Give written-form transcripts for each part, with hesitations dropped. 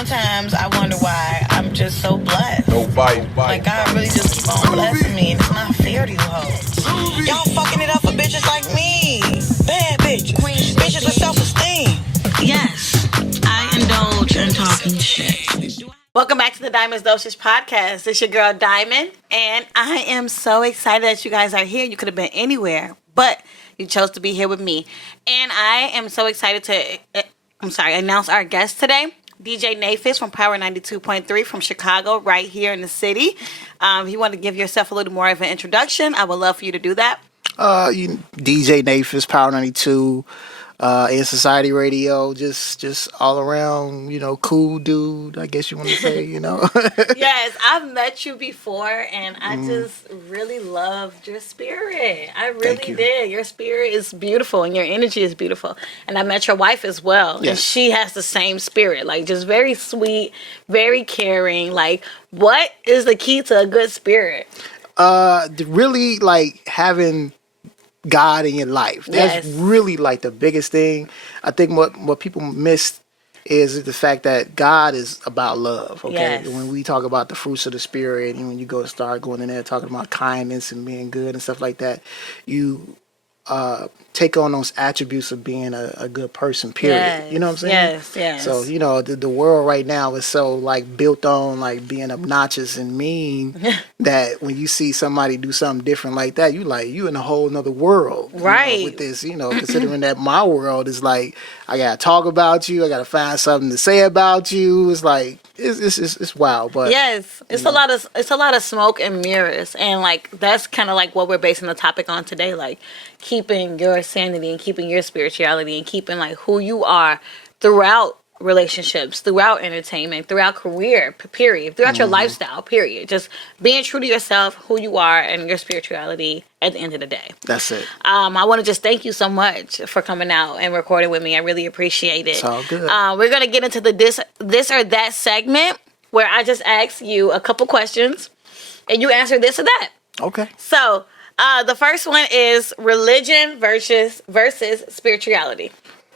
sometimes I wonder why I'm just so blessed. No bite. Like, God really just keep on blessing me, and it's not fair to you hoes. Y'all fucking it up for bitches like me. Bad bitches. Bitches with self-esteem. Yes, I indulge in talking shit. Welcome back to the Diamond's Dosage podcast. It's your girl Diamond, and I am so excited that you guys are here. You could have been anywhere, but you chose to be here with me. And I am so excited to, announce our guest today. DJ Nehpets from Power 92.3 from Chicago, right here in the city. If you want to give yourself a little more of an introduction, I would love for you to do that. DJ Nehpets, Power 92, in Society Radio, just all around, cool dude, I guess you want to say, Yes, I've met you before, and I just really loved your spirit. I really did. Your spirit is beautiful, and your energy is beautiful. And I met your wife as well, and she has the same spirit, like just very sweet, very caring. Like, what is the key to a good spirit? Really, like, having God in your life. That's really like the biggest thing. I think what people miss is the fact that God is about love. Okay, when we talk about the fruits of the spirit, and when you start going in there talking about kindness and being good and stuff like that, you take on those attributes of being a good person, period. Yes. You know what I'm saying? Yes. So, the world right now is so like built on like being obnoxious and mean that when you see somebody do something different like that, you in a whole nother world. Right. With this, considering that my world is like, I gotta talk about you, I gotta find something to say about you. It's like it's wild, but it's a lot of smoke and mirrors, and like that's kind of like what we're basing the topic on today, like keeping your sanity and keeping your spirituality and keeping like who you are throughout relationships, throughout entertainment, throughout career, period, throughout your lifestyle, period. Just being true to yourself, who you are, and your spirituality at the end of the day. That's it. I want to just thank you so much for coming out and recording with me. I really appreciate it. It's all good. We're going to get into the this or that segment where I just ask you a couple questions and you answer this or that. Okay. So, the first one is religion versus spirituality.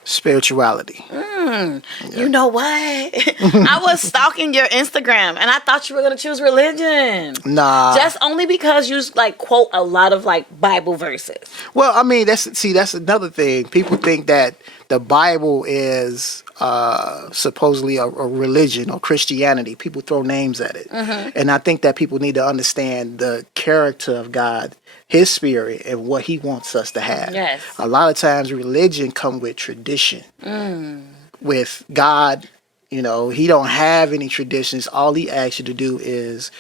Spirituality. You know what? I was stalking your Instagram and I thought you were going to choose religion. Nah. Just only because you like quote a lot of like Bible verses. Well, I mean, that's another thing. People think that the Bible is supposedly a religion or Christianity. People throw names at it. And I think that people need to understand the character of God, his spirit, and what he wants us to have. Yes. A lot of times religion come with tradition. With God, he don't have any traditions. All he asks you to do is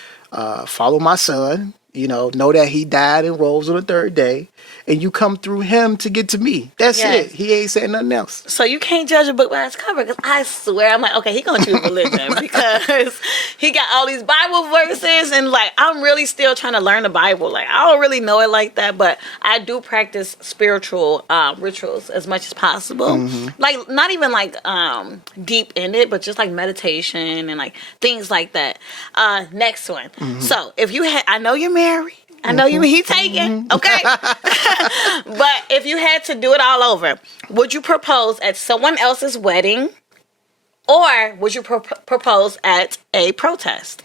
follow my son, know that he died and rose on the third day, and you come through him to get to me. That's it. He ain't saying nothing else. So you can't judge a book by its cover, because I swear, I'm like, okay, he gonna choose religion because he got all these Bible verses, and like, I'm really still trying to learn the Bible. Like, I don't really know it like that, but I do practice spiritual rituals as much as possible. Like, not even like deep in it, but just like meditation and like things like that. Next one. So if you had, I know you're married. I know he taken, okay? But if you had to do it all over, would you propose at someone else's wedding or would you propose at a protest?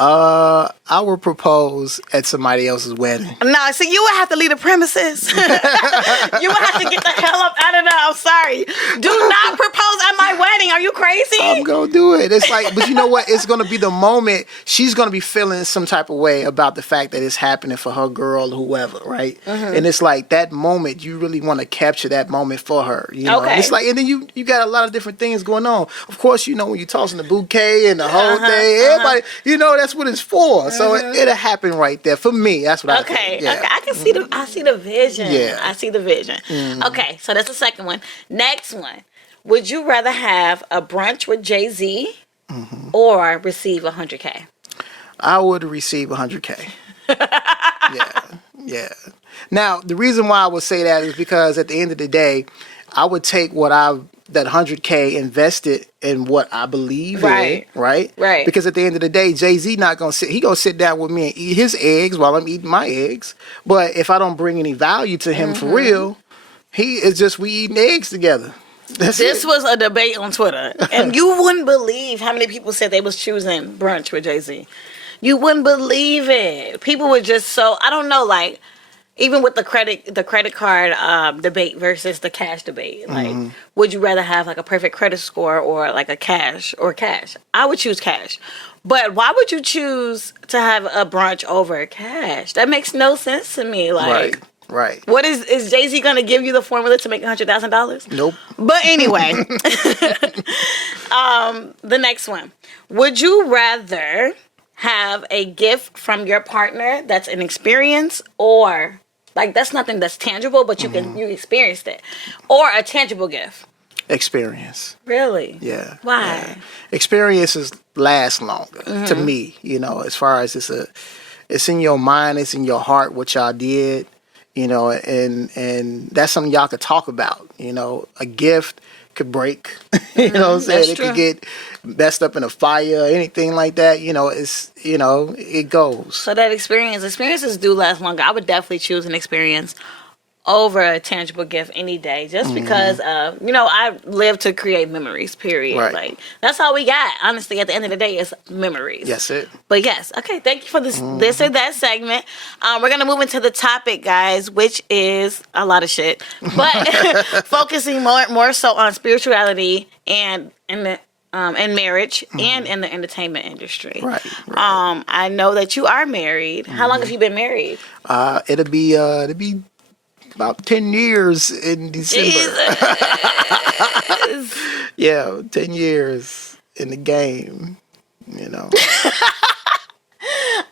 I would propose at somebody else's wedding. No, so you would have to leave the premises. You would have to get the hell up out of there. I'm sorry. Do not propose at my wedding. Are you crazy? I'm going to do it. It's like, but you know what? It's going to be the moment she's going to be feeling some type of way about the fact that it's happening for her girl or whoever, right? And it's like that moment, you really want to capture that moment for her. Okay. And it's like, and then you got a lot of different things going on. Of course, when you're tossing the bouquet and the whole thing, everybody, that's what it's for. So it'll happen right there for me. That's what I think. Okay, I can see I see the vision. Yeah. I see the vision. Okay, so that's the second one. Next one. Would you rather have a brunch with Jay-Z or receive $100K? I would receive $100K. Yeah. Now, the reason why I would say that is because at the end of the day, I would take that $100K invested in what I believe in, right? Because at the end of the day, Jay-Z not gonna sit. He gonna sit down with me and eat his eggs while I'm eating my eggs. But if I don't bring any value to him for real, he is just we eating eggs together. This was a debate on Twitter, and you wouldn't believe how many people said they was choosing brunch with Jay-Z. You wouldn't believe it. People were just so, I don't know, like, even with the credit card debate versus the cash debate. Like, would you rather have like a perfect credit score or like a cash? I would choose cash. But why would you choose to have a brunch over cash? That makes no sense to me. Like, right. What is Jay-Z gonna give you the formula to make $100,000? Nope. But anyway, the next one. Would you rather have a gift from your partner that's an experience, or like that's nothing that's tangible, but you experienced it, or a tangible gift? Experience. Really? Yeah. Why? Yeah. Experiences last longer to me. You know, as far as it's in your mind, it's in your heart what y'all did. You know, and that's something y'all could talk about. You know, a gift could break. You know what I'm saying? It could get messed up in a fire, anything like that. You know, it goes. So that experiences do last longer. I would definitely choose an experience over a tangible gift any day, just because I live to create memories, period. Right. Like, that's all we got, honestly. At the end of the day, is memories. That's it. But yes, okay, thank you for this or that segment. We're gonna move into the topic, guys, which is a lot of shit, but focusing more so on spirituality and marriage and in the entertainment industry. Right. I know that you are married. How long have you been married? It'll be about 10 years in December. Yeah, 10 years in the game, you know.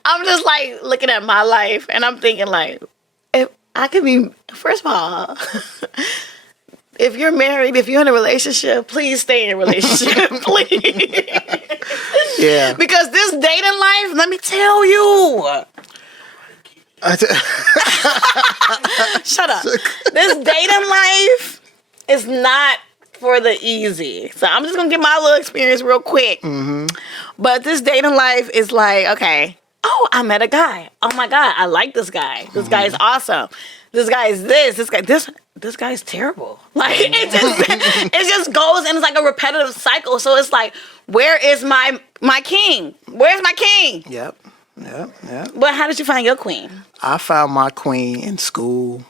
I'm just like looking at my life and I'm thinking like, if I could be, first of all, if you're married, if you're in a relationship, please stay in a relationship, please. Yeah. Because this dating life, let me tell you. Shut up. This dating life is not for the easy. So I'm just going to give my little experience real quick. But this dating life is like, okay, oh, I met a guy. Oh my God, I like this guy. This guy is awesome. This guy is this guy is terrible. Like, it just goes and it's like a repetitive cycle. So it's like, where is my king? Where's my king? Yep. But how did you find your queen? I found my queen in school.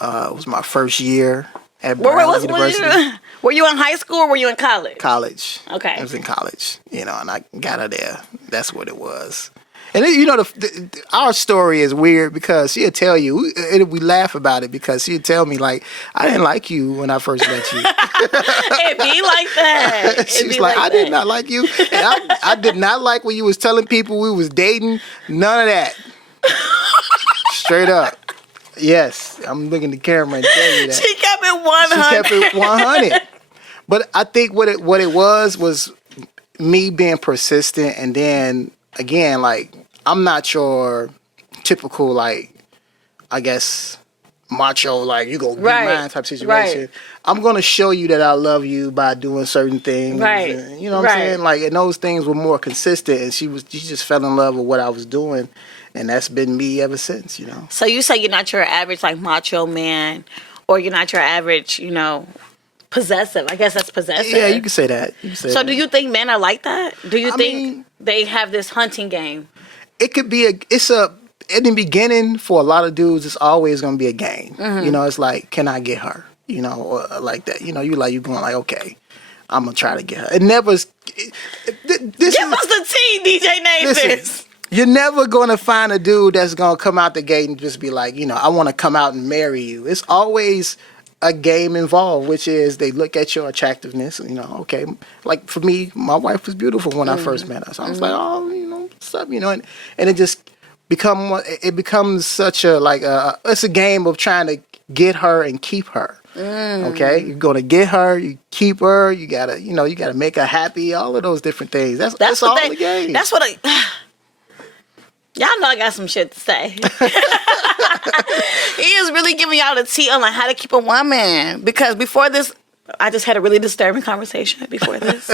It was my first year at Brown University. Were you in high school or were you in college? College. Okay. I was in college, and I got her there. That's what it was. And then, our story is weird because she'll tell you, we laugh about it because she'll tell me, like, I didn't like you when I first met you. It be like that. She's like, I did not like you. And I did not like when you was telling people we was dating. None of that. Straight up. Yes. I'm looking at the camera and tell you that. She kept it 100. She kept it 100. But I think what it was me being persistent, and then, again, like, I'm not your typical, like, I guess, macho, like, you go get mine type situation. Right. I'm going to show you that I love you by doing certain things. Right. And, you know what I'm saying? Like, and those things were more consistent, and she just fell in love with what I was doing, and that's been me ever since, So you say you're not your average, like, macho man, or you're not your average, possessive. I guess that's possessive. Yeah, you can say that. So do you think men are like that? Do you think they have this hunting game? It could be in the beginning, for a lot of dudes, it's always going to be a game. It's like, can I get her? Or like that. You're going like, okay, I'm going to try to get her. It never... Give us the tea, DJ Nehpets. You're never going to find a dude that's going to come out the gate and just be like, I want to come out and marry you. It's always a game involved, which is they look at your attractiveness. Okay, like for me, my wife was beautiful when I first met her. So I was like, oh, what's up, and it just becomes such a it's a game of trying to get her and keep her. Okay, you're gonna get her, you keep her, you gotta make her happy. All of those different things. That's all the game. That's what y'all know I got some shit to say. He is really giving y'all the tea on like how to keep a woman. Because before this, I just had a really disturbing conversation before this.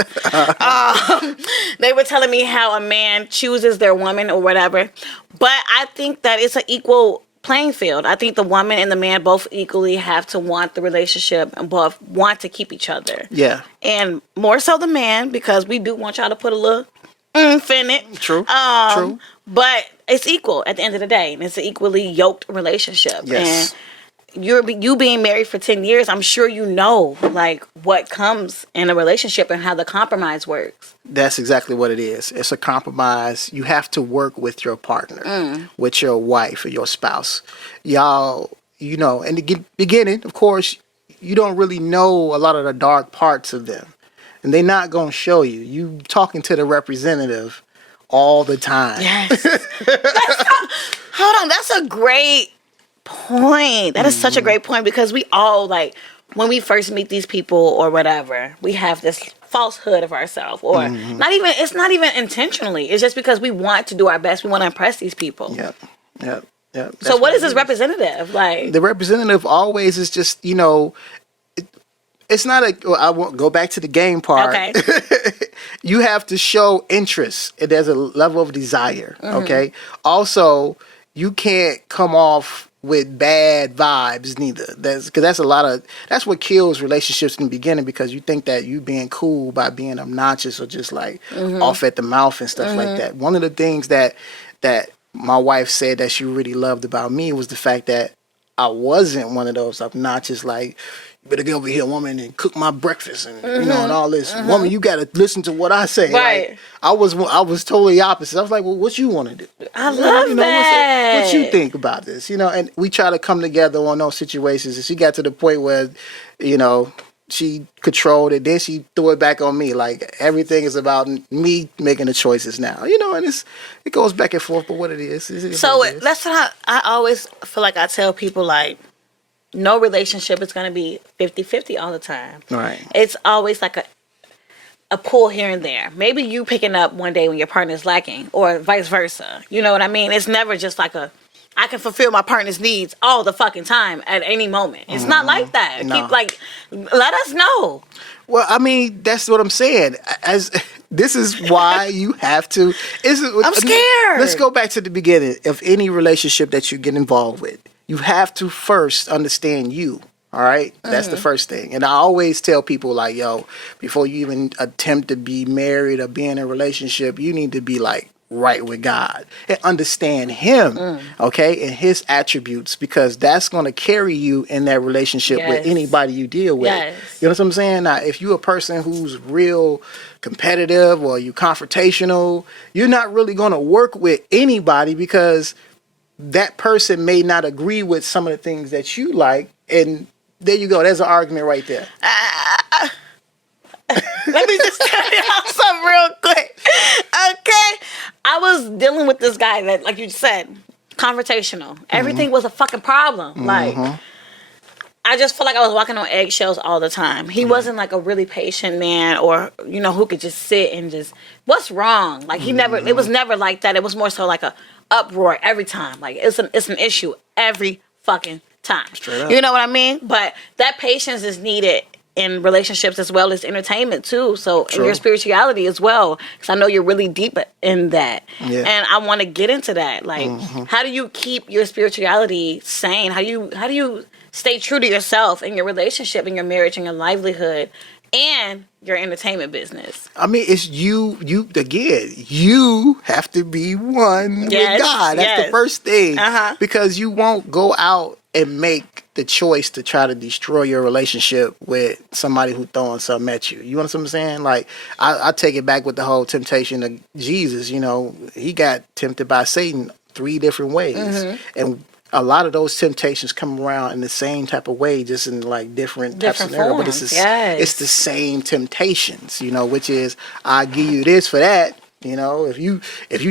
They were telling me how a man chooses their woman or whatever. But I think that it's an equal playing field. I think the woman and the man both equally have to want the relationship and both want to keep each other. Yeah. And more so the man, because we do want y'all to put a little oomph in it. True. True. But it's equal at the end of the day. And it's an equally yoked relationship. Yes. And you being married for 10 years, I'm sure you know, like, what comes in a relationship and how the compromise works. That's exactly what it is. It's a compromise. You have to work with your partner, with your wife or your spouse. Y'all, you know, in the beginning, of course, you don't really know a lot of the dark parts of them. And they're not going to show you. You talking to the representative all the time. Yes. Hold on. That's a great point. That is such a great point, because we all, like, when we first meet these people or whatever, we have this falsehood of ourselves, or it's not even intentionally. It's just because we want to do our best. We want to impress these people. Yep. So what is this representative like? The representative always is just, you know, it's not a. Well, I won't go back to the game part. Okay. You have to show interest. There's a level of desire. Okay. Also, you can't come off with bad vibes neither. That's what kills relationships in the beginning, because you think that you being cool by being obnoxious or just like off at the mouth and stuff like that. One of the things that my wife said that she really loved about me was the fact that I wasn't one of those obnoxious, like, you better get over here, woman, and cook my breakfast, and you know, and all this. Woman, you got to listen to what I say. Right. Like, I was totally opposite. I was like, well, what you want to do? I love that. What you think about this? You know, and we try to come together on those situations. And she got to the point where, you know, she controlled it. Then she threw it back on me. Like, everything is about me making the choices now. You know, and it goes back and forth. But what it is, that's what I always feel like I tell people, like, no relationship is going to be 50-50 all the time. Right. It's always like a pull here and there. Maybe you picking up one day when your partner is lacking, or vice versa. You know what I mean? It's never just like I can fulfill my partner's needs all the fucking time at any moment. It's not like that. No. Let us know. Well, I mean, that's what I'm saying. This is why you have to. I'm scared. Let's go back to the beginning of any relationship that you get involved with. You have to first understand you. All right? That's the first thing. And I always tell people, like, yo, before you even attempt to be married or be in a relationship, you need to be, like, right with God and understand him, okay, and his attributes, because that's going to carry you in that relationship with anybody you deal with. You know what I'm saying? Now, if you're a person who's real competitive or you confrontational, you're not really going to work with anybody, because that person may not agree with some of the things that you like, and there you go. There's an argument right there. Let me just tell y'all something real quick. Okay? I was dealing with this guy that, like you said, confrontational. Everything was a fucking problem. Like, I just felt like I was walking on eggshells all the time. He wasn't like a really patient man, or, you know, who could just sit and just, what's wrong? Like, it was never like that. It was more so like a uproar every time. Like, it's an issue every fucking time. Straight up. You know what I mean? But that patience is needed in relationships as well as entertainment too. So in your spirituality as well, because I know you're really deep in that. Yeah. And I want to get into that. Like, how do you keep your spirituality sane? How do you stay true to yourself in your relationship, in your marriage, in your livelihood, and your entertainment business? I mean, it's you again. You have to be one with God. That's the first thing. Because you won't go out and make the choice to try to destroy your relationship with somebody who's throwing something at you. You know what I'm saying? Like, I take it back with the whole temptation of Jesus. You know, he got tempted by Satan 3 different ways. And a lot of those temptations come around in the same type of way, just in like different types of scenarios. But it's the same temptations, you know, which is, I give you this for that. You know, if you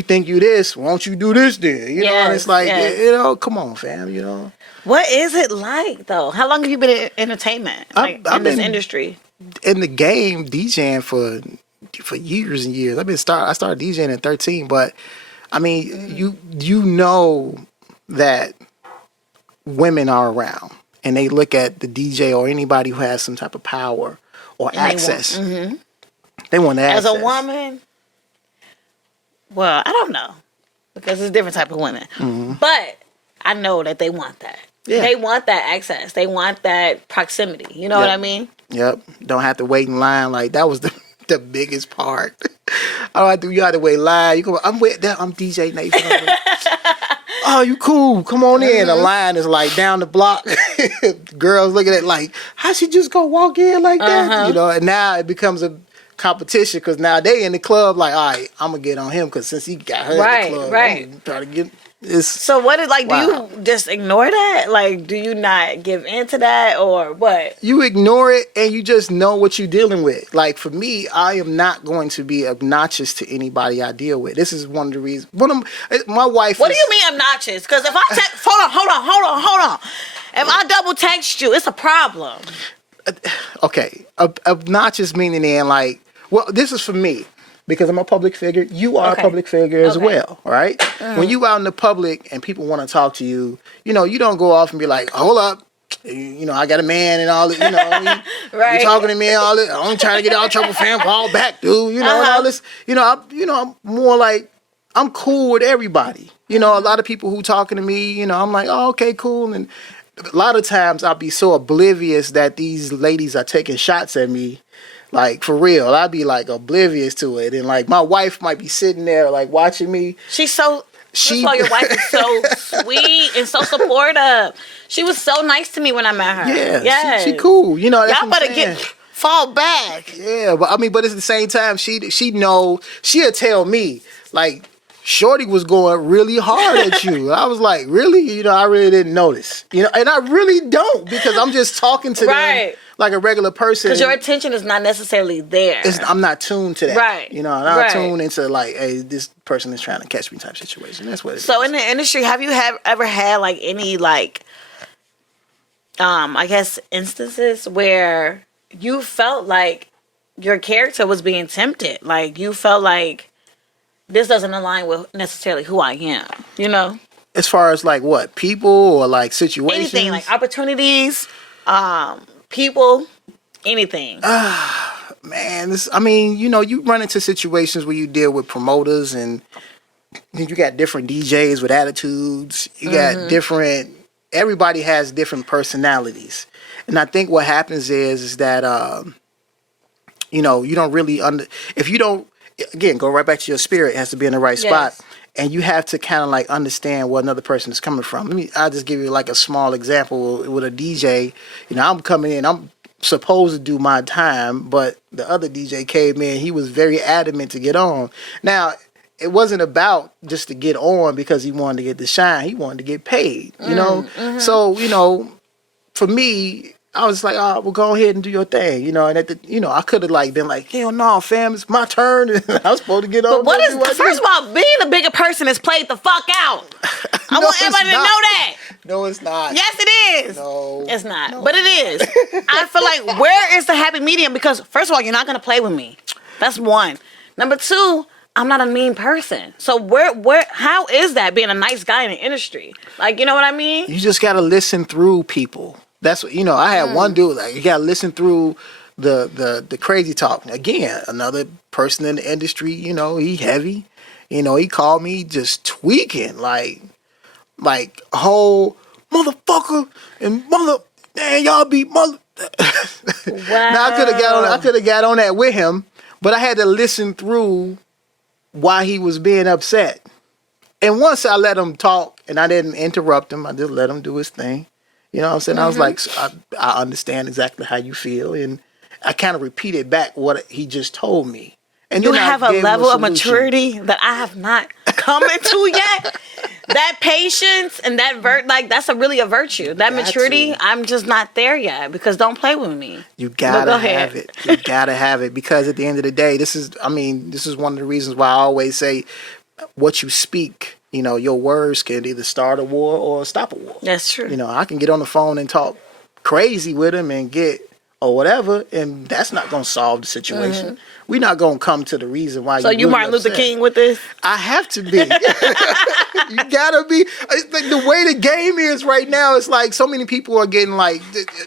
think you this, won't you do this then? You know, and it's like, you know, come on, fam, you know. What is it like, though? How long have you been in entertainment, in this industry? In the game, DJing for years and years. I started DJing at 13, but I mean, you know that women are around, and they look at the DJ or anybody who has some type of power or access. They want the access. As a woman, well, I don't know, because it's a different type of women. But I know that they want that. Yeah. They want that access. They want that proximity. You know what I mean? Yep. Don't have to wait in line. Like, that was the biggest part. All I do, you had to wait line. You go, I'm DJ Nehpets. Oh, you cool. Come on in. The line is like down the block. Girls looking at like, how she just go walk in like that? You know, and now it becomes a competition because now they in the club like, all right, I'm going to get on him because since he got her in the club, I'm going to try to get... So what is like? Wow. Do you just ignore that? Like, do you not give in to that, or what? You ignore it, and you just know what you're dealing with. Like for me, I am not going to be obnoxious to anybody I deal with. This is one of the reasons. My wife. What do you mean obnoxious? Because if I text, hold on. If I double text you, it's a problem. Okay, obnoxious meaning in like, well, this is for me. Because I'm a public figure, you are a public figure as well, right? When you out in the public and people want to talk to you, you know, you don't go off and be like, hold up, you know, I got a man and all that, you know, you talking to me and all this, I'm trying to get out of trouble, fam, fall back, dude, you know, and all this, I'm more like, I'm cool with everybody. You know, a lot of people who talking to me, you know, I'm like, oh, okay, cool, and a lot of times I'll be so oblivious that these ladies are taking shots at me. Like, for real, I'd be, like, oblivious to it. And, like, my wife might be sitting there, like, watching me. First of all, your wife is so sweet and so supportive. She was so nice to me when I met her. Yeah, yes. she cool. You know, that's y'all better fall back. Yeah, but, but at the same time, she'll tell me, like, Shorty was going really hard at you. I was like, really? You know, I really didn't notice. You know, and I really don't because I'm just talking to them like a regular person. Because your attention is not necessarily there. I'm not tuned to that. Right. You know, I'm not tuned into like, hey, this person is trying to catch me type situation. That's what it is. So in the industry, have you ever had like any like, I guess instances where you felt like your character was being tempted? Like you felt like, this doesn't align with necessarily who I am, you know? As far as like what? People or like situations? Anything, like opportunities, people, anything. Man, you know, you run into situations where you deal with promoters and you got different DJs with attitudes. You got everybody has different personalities. And I think what happens is that, you know, you don't really, if you don't, again, go right back to your spirit. It has to be in the right spot. And you have to kind of like understand where another person is coming from. I'll just give you like a small example with a DJ. You know, I'm coming in, I'm supposed to do my time, but the other DJ came in, he was very adamant to get on. Now, it wasn't about just to get on because he wanted to get the shine. He wanted to get paid, you know? So, you know, for me, I was like, oh, well, go ahead and do your thing, you know. And I could have like been like, hell no, fam, it's my turn. And I was supposed to get on. But first of all, being the bigger person is played the fuck out. I want everybody to know that. No, it's not. Yes, it is. No, it's not. No. But it is. I feel like where is the happy medium? Because first of all, you're not gonna play with me. That's one. Number two, I'm not a mean person. So how is that being a nice guy in the industry? Like, you know what I mean? You just gotta listen through people. That's what, you know, I had one dude, like, you gotta listen through the crazy talk. Again, another person in the industry, you know, he heavy. You know, he called me just tweaking, like whole motherfucker and man, y'all be mother. Wow. Now I could have got on that with him, but I had to listen through why he was being upset. And once I let him talk and I didn't interrupt him, I just let him do his thing. You know what I'm saying? I was like, I understand exactly how you feel. And I kind of repeated back what he just told me. And you have a level of maturity that I have not come into yet. That patience and that that's really a virtue. That maturity, I'm just not there yet because don't play with me. You gotta have it. You gotta have it because at the end of the day, this is one of the reasons why I always say what you speak. You know, your words can either start a war or stop a war. That's true. You know, I can get on the phone and talk crazy with him and or whatever, and that's not going to solve the situation. We're not going to come to the reason why. So you really Martin Luther King with this? I have to be. You gotta be. It's like the way the game is right now. It's like so many people are getting like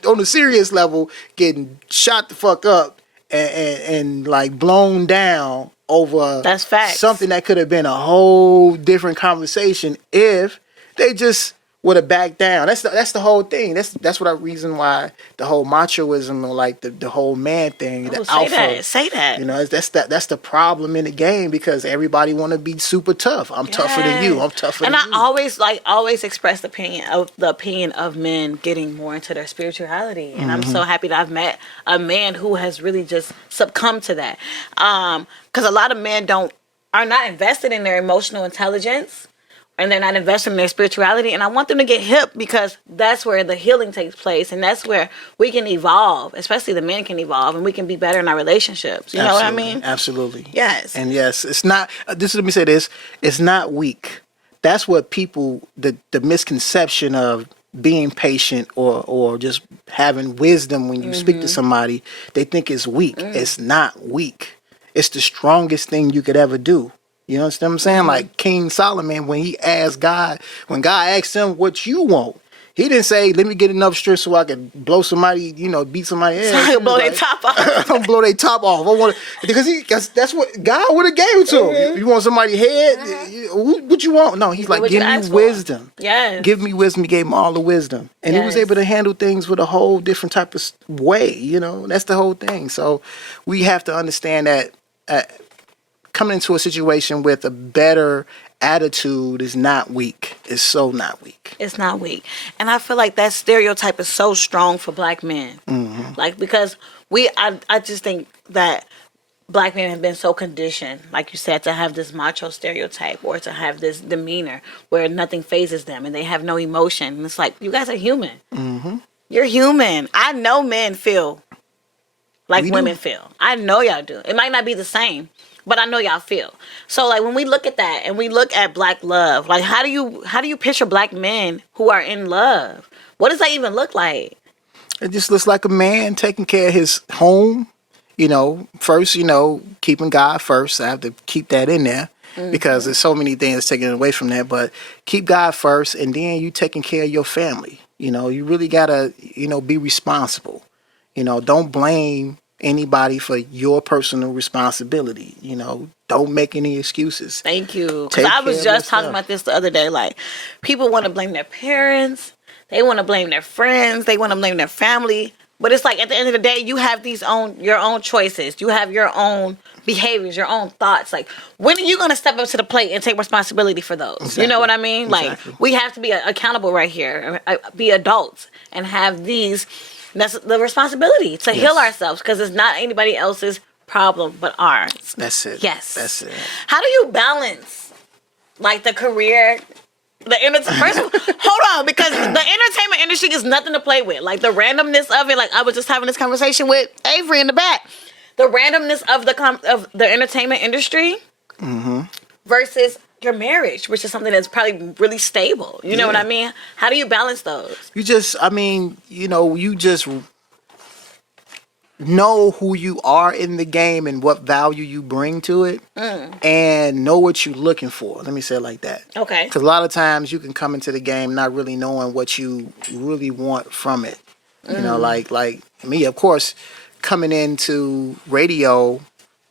on a serious level, getting shot the fuck up and like blown down over that's facts. Something that could have been a whole different conversation if they just would have backed down. That's the whole thing. That's what reason why the whole machoism or like the whole man thing, the alpha. Say that. You know, that's the problem in the game because everybody want to be super tough. I'm tougher than you. I'm tougher than you. And I always express the opinion of men getting more into their spirituality. And I'm so happy that I've met a man who has really just succumbed to that. Because a lot of men are not invested in their emotional intelligence. And they're not investing in their spirituality. And I want them to get hip because that's where the healing takes place. And that's where we can evolve. Especially the men can evolve. And we can be better in our relationships. You know what I mean? Absolutely. Yes. And yes, it's not... let me say this. It's not weak. That's what people... The misconception of being patient or just having wisdom when you speak to somebody, they think it's weak. It's not weak. It's the strongest thing you could ever do. You understand what I'm saying? Like King Solomon, when he asked God, when God asked him what you want, he didn't say, let me get enough strength so I can blow somebody, beat somebody ass. So I can blow their top off. Don't blow their top off. I want because that's what God would have gave it to him. You want somebody's head? What you want? No, he's like, give me wisdom. Yes. Give me wisdom. He gave him all the wisdom. And he was able to handle things with a whole different type of way, That's the whole thing. So we have to understand that coming into a situation with a better attitude is not weak. It's so not weak. It's not weak. And I feel like that stereotype is so strong for black men. Like, because I just think that black men have been so conditioned, like you said, to have this macho stereotype or to have this demeanor where nothing phases them and they have no emotion. And it's like, you guys are human. You're human. I know men feel like women feel. I know y'all do. It might not be the same, but I know y'all feel. So like when we look at that and we look at black love, like how do you picture black men who are in love? What does that even look like? It just looks like a man taking care of his home, first, keeping God first. I have to keep that in there because there's so many things taken away from that, but keep God first and then you taking care of your family. You really gotta, be responsible. Don't blame anybody for your personal responsibility. Don't make any excuses. Thank you. Because I was just talking about this the other day. Like, people want to blame their parents. They want to blame their friends. They want to blame their family. But it's like, at the end of the day, you have your own choices. You have your own behaviors, your own thoughts. Like, when are you going to step up to the plate and take responsibility for those? Exactly. You know what I mean? Exactly. Like, we have to be accountable right here. Be adults and have that's the responsibility to heal ourselves because it's not anybody else's problem but ours. That's it. Yes. That's it. How do you balance like the career, first of all, hold on, because the entertainment industry is nothing to play with. Like the randomness of it. Like I was just having this conversation with Avery in the back. The randomness of the entertainment industry versus your marriage, which is something that's probably really stable. You know what I mean? How do you balance those? You just know who you are in the game and what value you bring to it and know what you're looking for. Let me say it like that. Okay. Because a lot of times you can come into the game not really knowing what you really want from it. Like me, of course, coming into radio,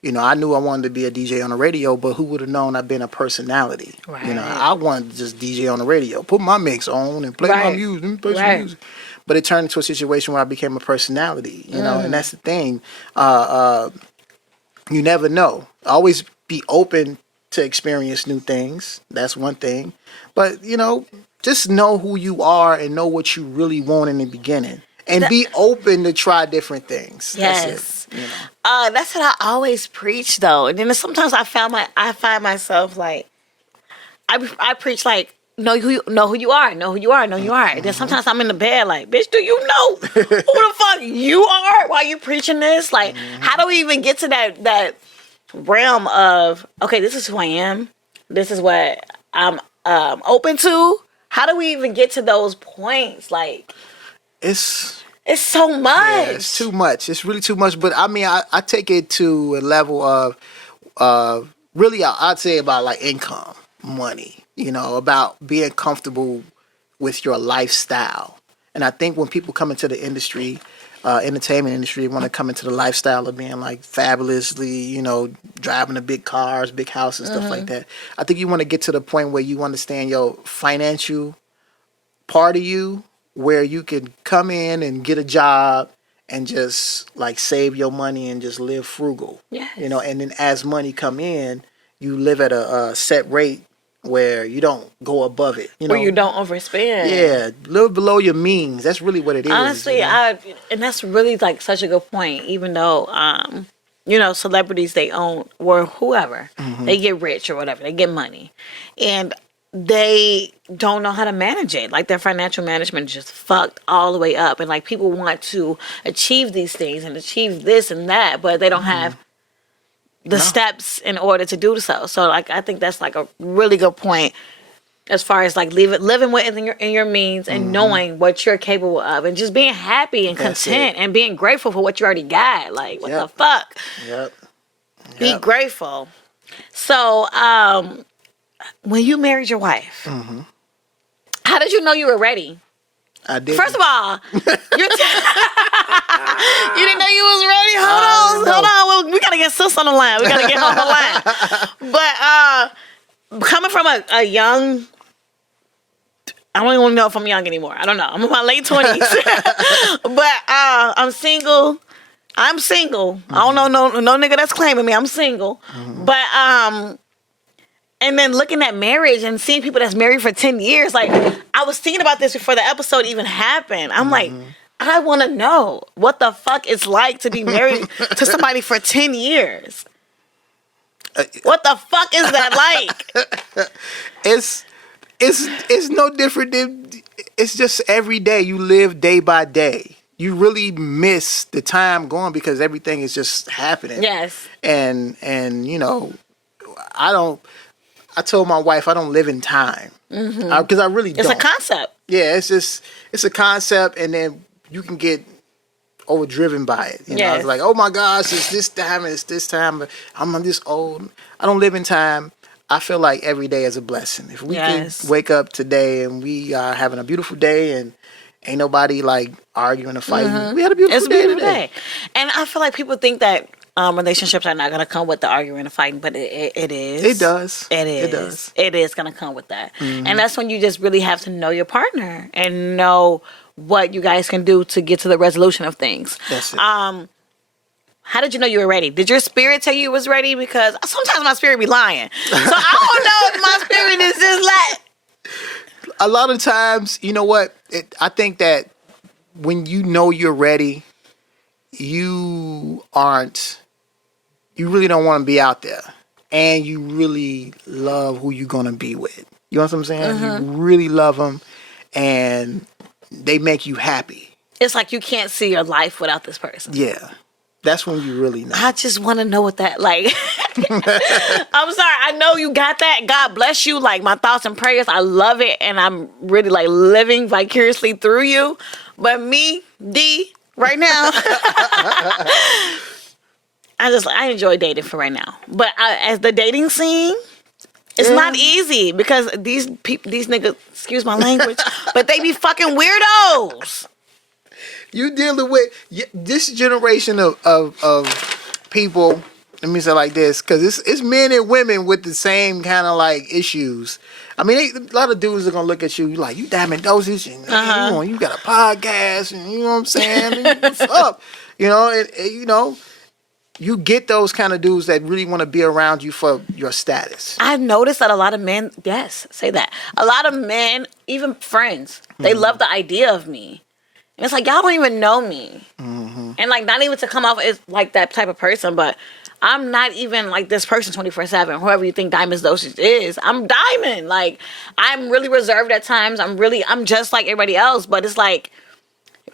I knew I wanted to be a DJ on the radio, but who would have known I've been a personality? Right. I wanted to just DJ on the radio, put my mix on and play my music, play some music. But it turned into a situation where I became a personality, and that's the thing. You never know. Always be open to experience new things. That's one thing. But, just know who you are and know what you really want in the beginning. And be open to try different things. Yes. That's it, that's what I always preach, though. And then sometimes I find myself like, I preach like, know who you are. And then sometimes I'm in the bed like, bitch, do you know who the fuck you are while you preaching this? Like, how do we even get to that realm of, okay, this is who I am. This is what I'm open to. How do we even get to those points? Like, it's so much. Yeah, it's too much. It's really too much. But I mean, I take it to a level of really, I'd say about like income, money, about being comfortable with your lifestyle. And I think when people come into the industry, entertainment industry, want to come into the lifestyle of being like fabulously, driving the big cars, big houses, stuff like that. I think you want to get to the point where you understand your financial part of you where you can come in and get a job and just like save your money and just live frugal. Yes. And then as money come in, you live at a set rate where you don't go above it. Where you don't overspend. Yeah, live below your means. That's really what it is. Honestly, and that's really like such a good point. Even though, celebrities they own or whoever, they get rich or whatever, they get money, and they don't know how to manage it. Like their financial management is just fucked all the way up, and like people want to achieve these things and achieve this and that, but they don't have the steps in order to do so. So like I think that's like a really good point as far as like living within your means and knowing what you're capable of and just being happy and content and being grateful for what you already got. Like what the fuck? Yep. Be grateful. So when you married your wife, how did you know you were ready? I did. First of all, you didn't know you was ready. Hold on. We gotta get sis on the line. We gotta get her on the line. But coming from a young, I don't even know if I'm young anymore. I don't know. I'm in my late 20s. But I'm single. I don't know no nigga that's claiming me. I'm single. But and then looking at marriage and seeing people that's married for 10 years, like I was thinking about this before the episode even happened. I'm like, I want to know what the fuck it's like to be married to somebody for 10 years. What the fuck is that like? It's no different than, it's just every day you live day by day. You really miss the time going because everything is just happening. Yes. And I told my wife I don't live in time because I really don't. It's a concept. Yeah, it's a concept, and then you can get overdriven by it. You know, it's like, oh my gosh, it's this time, and it's this time. I'm this old. I don't live in time. I feel like every day is a blessing. If we can wake up today and we are having a beautiful day and ain't nobody like arguing or fighting, we had a beautiful day today. And I feel like people think that relationships are not going to come with the arguing and fighting, but it is. It does. It is. It does. It is going to come with that. And that's when you just really have to know your partner and know what you guys can do to get to the resolution of things. That's it. How did you know you were ready? Did your spirit tell you it was ready? Because sometimes my spirit be lying. So I don't know if my spirit is just like... A lot of times, you know what? I think that when you know you're ready, you really don't want to be out there, and you really love who you're going to be with. You know what I'm saying? You really love them, and they make you happy. It's like you can't see your life without this person. Yeah. That's when you really know. I just want to know what that, like... I'm sorry. I know you got that. God bless you. Like, my thoughts and prayers, I love it, and I'm really, like, living vicariously through you. But me, D... right now, I enjoy dating for right now. But as the dating scene, it's not easy because these niggas, excuse my language, but they be fucking weirdos. You dealing with this generation of people. Let me say it like this, because it's men and women with the same kind of like issues. I mean, a lot of dudes are gonna look at you like, you diamond dosage, and you got a podcast, and you know what I'm saying? What's up? You get those kind of dudes that really want to be around you for your status. I've noticed that a lot of men, say that. A lot of men, even friends, they love the idea of me. And it's like, y'all don't even know me. And like, not even to come off as like that type of person, but I'm not even like this person 24/7. Whoever you think Diamond's Dosage is, I'm Diamond. Like, I'm really reserved at times. I'm just like everybody else. But it's like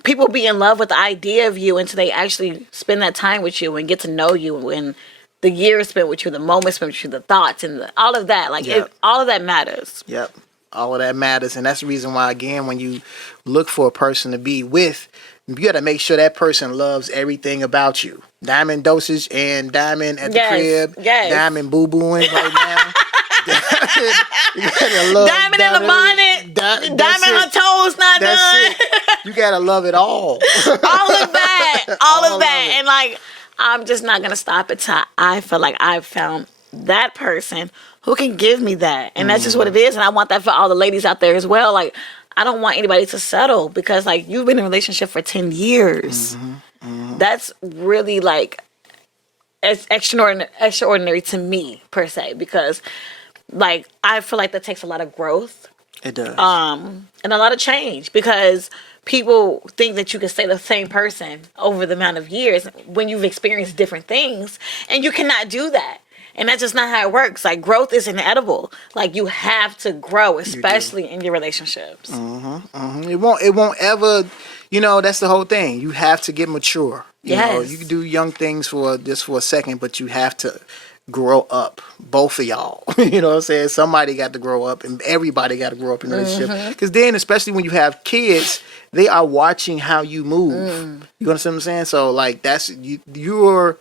people be in love with the idea of you until they actually spend that time with you and get to know you, and the years spent with you, the moments spent with you, the thoughts, and all of that. Like, all of that matters. Yep. All of that matters. And that's the reason why, again, when you look for a person to be with, you got to make sure that person loves everything about you. Diamond Dosage and Diamond at the crib. Yes. Diamond boo-booing right now. You gotta love Diamond in the bonnet. Diamond her toes not done. You got to love it all. All of that. All of that. And like, I'm just not going to stop until I feel like I've found that person who can give me that. And that's just what it is. And I want that for all the ladies out there as well. Like, I don't want anybody to settle because like you've been in a relationship for 10 years. That's really like it's extraordinary to me per se, because like I feel like that takes a lot of growth. It does. And a lot of change, because people think that you can stay the same person over the amount of years when you've experienced different things, and you cannot do that. And that's just not how it works. Like, growth is inedible. Like, you have to grow, especially in your relationships. It won't ever, that's the whole thing. You have to get mature. You know, you can do young things for a second, but you have to grow up, both of y'all. You know what I'm saying? Somebody got to grow up, and everybody got to grow up in a relationship. Because then, especially when you have kids, they are watching how you move. You understand what I'm saying? So, like, that's you're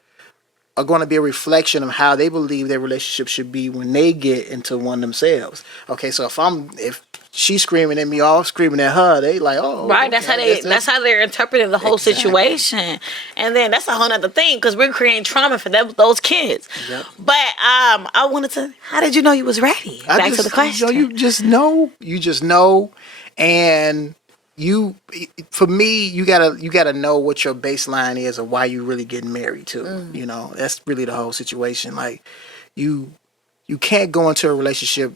going to be a reflection of how they believe their relationship should be when they get into one themselves. Okay, so if she's screaming at me, all screaming at her, they like, oh, right. Okay, That's how they're interpreting the whole situation, and then that's a whole other thing, because we're creating trauma for those kids. Yep. But I wanted to. How did you know you was ready? Back to the question. You just know, and for me, you gotta know what your baseline is of why you really getting married too. That's really the whole situation. Like, you can't go into a relationship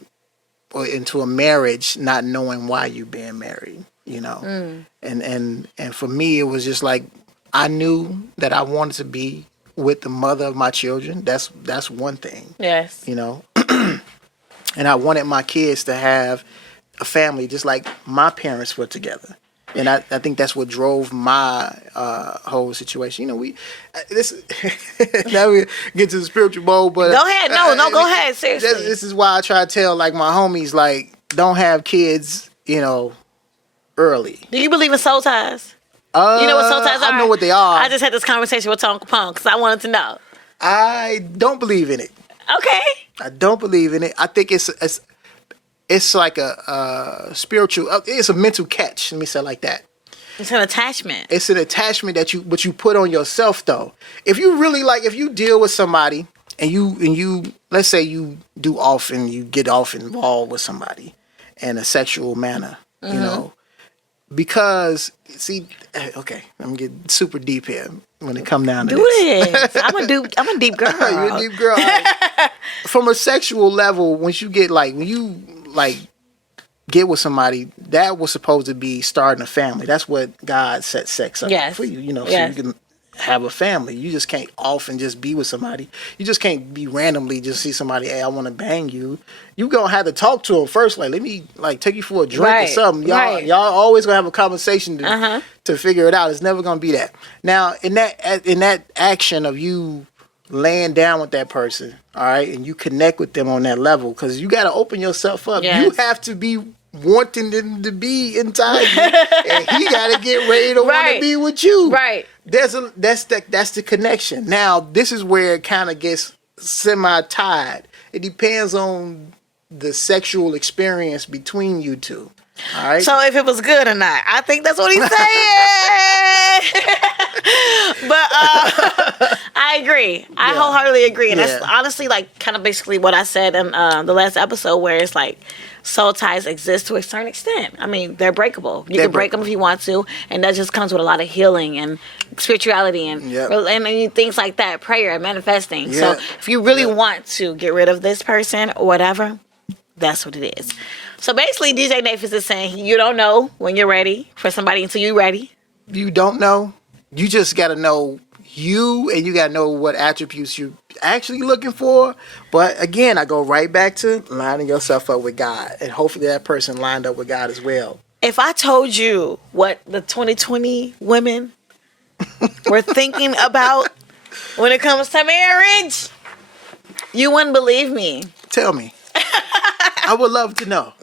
or into a marriage not knowing why you being married. And for me, it was just like, I knew that I wanted to be with the mother of my children. That's one thing. Yes. And I wanted my kids to have a family just like my parents were together. And I think that's what drove my whole situation. Now we get to the spiritual mode, but go ahead. No, go ahead. Seriously, this is why I try to tell like my homies, like, don't have kids, early. Do you believe in soul ties? You know what soul ties are? I know what they are. I just had this conversation with Uncle Punk because I wanted to know. I don't believe in it. Okay. I don't believe in it. I think it's like a spiritual. It's a mental catch. Let me say it like that. It's an attachment. It's an attachment that you put on yourself though. If you really if you deal with somebody and you let's say you get off involved with somebody in a sexual manner, because see, okay, I'm getting super deep here when it come down to this. I'm a deep girl. You're a deep girl. From a sexual level, when you get with somebody, that was supposed to be starting a family. That's what God set sex up for you, so you can have a family. You just can't often just be with somebody. You just can't be randomly just see somebody, hey, I want to bang you. You gonna have to talk to them first. Like, let me take you for a drink or something. Y'all always gonna have a conversation to figure it out. It's never gonna be that. Now, in that action of you laying down with that person, all right, and you connect with them on that level, because you got to open yourself up. Yes. You have to be wanting them to be inside you, and he got to get ready to want to be with you. Right. That's the connection. Now, this is where it kind of gets semi-tied. It depends on the sexual experience between you two. All right. So if it was good or not, I think that's what he's saying. But I agree. I wholeheartedly agree, and that's honestly kind of basically what I said in the last episode, where it's like soul ties exist to a certain extent. I mean, they're breakable. You can break them if you want to, and that just comes with a lot of healing and spirituality and things like that, prayer and manifesting. Yep. So if you really want to get rid of this person or whatever, that's what it is. So basically, DJ Nehpets is saying you don't know when you're ready for somebody until you're ready. You don't know. You just got to know you, and you got to know what attributes you're actually looking for. But again, I go right back to lining yourself up with God, and hopefully that person lined up with God as well. If I told you what the 2020 women were thinking about when it comes to marriage, you wouldn't believe me. Tell me. I would love to know.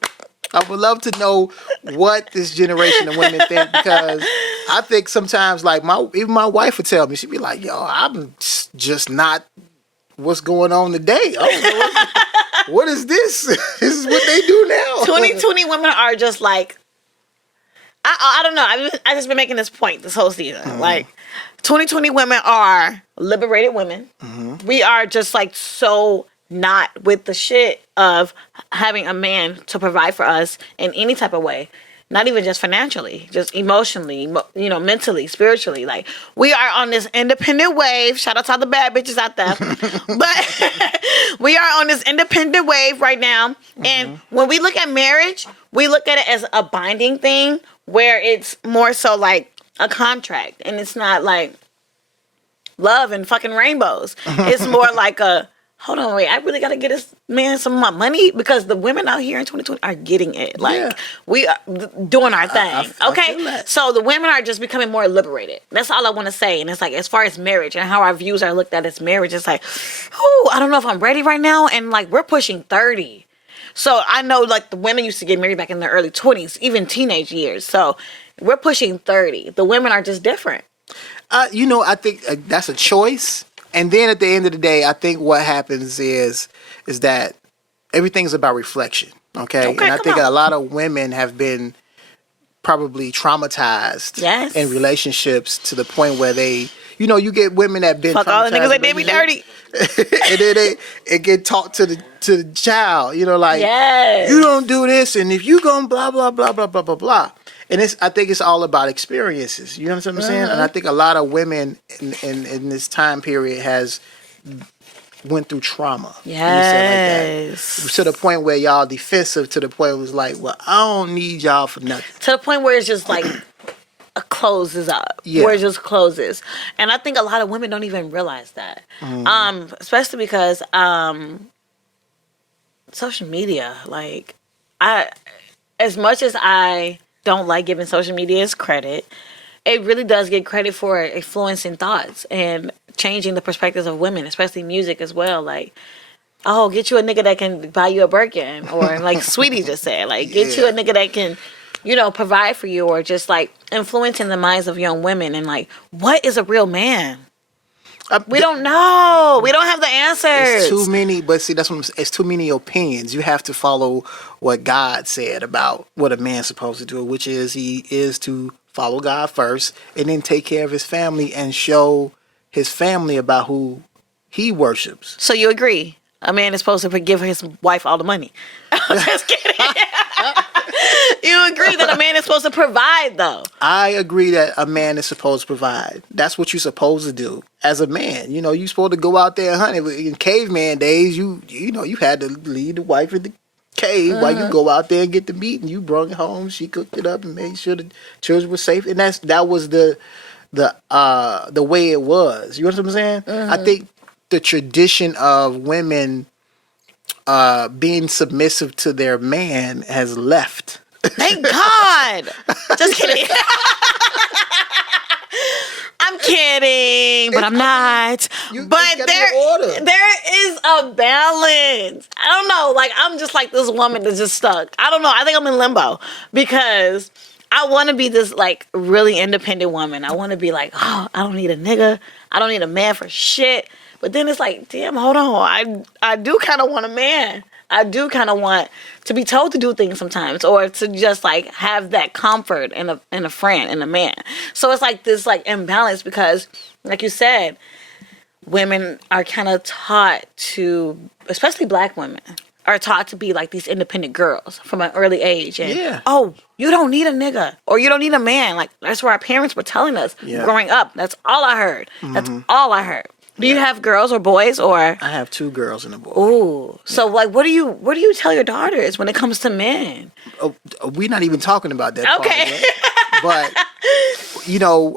I would love to know what this generation of women think, because I think sometimes, even my wife would tell me, she'd be like, yo, I'm just not what's going on today. What is this? This is what they do now. 2020 women are just like, I don't know. I just been making this point this whole season. Mm-hmm. 2020 women are liberated women. Mm-hmm. We are just so not with the shit of having a man to provide for us in any type of way. not even just financially, just emotionally, mentally, spiritually. Like, we are on this independent wave. Shout out to all the bad bitches out there. But we are on this independent wave right now. And when we look at marriage, we look at it as a binding thing where it's more so like a contract. And it's not like love and fucking rainbows. It's more like hold on, wait, I really got to get this man some of my money, because the women out here in 2020 are getting it. Like, we are doing our thing. Okay? So the women are just becoming more liberated. That's all I want to say. And it's like, as far as marriage and how our views are looked at as marriage, it's like, I don't know if I'm ready right now. And like, we're pushing 30. So I know like the women used to get married back in their early 20s, even teenage years. So we're pushing 30. The women are just different. I think that's a choice. And then at the end of the day, I think what happens is that everything's about reflection. Okay. And I think a lot of women have been probably traumatized in relationships to the point where they, you get women that been fuck all the niggas that did me dirty. And then it get taught to the child, you don't do this, and if you gonna blah blah blah blah blah blah blah. And I think it's all about experiences. You understand what I'm saying? And I think a lot of women in this time period has went through trauma. Yes. Like to the point where y'all defensive, to the point where it was like, well, I don't need y'all for nothing. To the point where it's just like closes up. Yeah. Where it just closes. And I think a lot of women don't even realize that. Especially because social media, like, as much as I don't like giving social media its credit, it really does get credit for influencing thoughts and changing the perspectives of women, especially music as well. Like, get you a nigga that can buy you a Birkin, or like Sweetie just said, like, get you a nigga that can, provide for you, or just like influencing the minds of young women. And like, what is a real man? We don't know. We don't have the answers. It's too many, but see, that's what it's too many opinions. You have to follow what God said about what a man's supposed to do, which is he is to follow God first and then take care of his family and show his family about who he worships. So you agree? A man is supposed to give his wife all the money. I'm just kidding. You agree that a man is supposed to provide, though? I agree that a man is supposed to provide. That's what you're supposed to do as a man. You're supposed to go out there and hunt. In caveman days, you had to leave the wife in the cave while you go out there and get the meat, and you brought it home. She cooked it up and made sure the children were safe. And that was the way it was. You know what I'm saying? I think the tradition of women being submissive to their man has left. Thank God. Just kidding. I'm kidding, but I'm not. But there is a balance. I don't know. Like, I'm just like this woman that's just stuck. I don't know. I think I'm in limbo because I want to be this like really independent woman. I want to be like, I don't need a nigga. I don't need a man for shit. But then it's like, damn, hold on. I do kind of want a man. I do kind of want to be told to do things sometimes, or to just like have that comfort in a friend, in a man. So it's like this like imbalance because, like you said, women are kind of taught to, especially black women, are taught to be like these independent girls from an early age. And, you don't need a nigga, or you don't need a man. Like, that's what our parents were telling us growing up. That's all I heard. That's all I heard. Do you have girls or boys, or? I have 2 girls and a boy. Ooh. So like, what do you tell your daughters when it comes to men? We're not even talking about that. Okay. But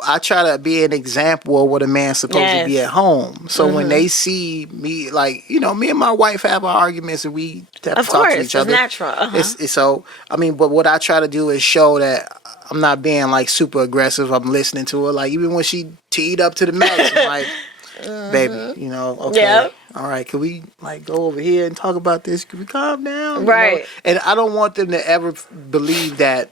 I try to be an example of what a man's supposed to be at home. So when they see me, like, me and my wife have our arguments and we have to talk to each other. It's natural. So but what I try to do is show that I'm not being like super aggressive. I'm listening to her. Like, even when she teed up to the max, I'm like, baby, okay. Yep. All right, can we like go over here and talk about this? Can we calm down? Right. And I don't want them to ever believe that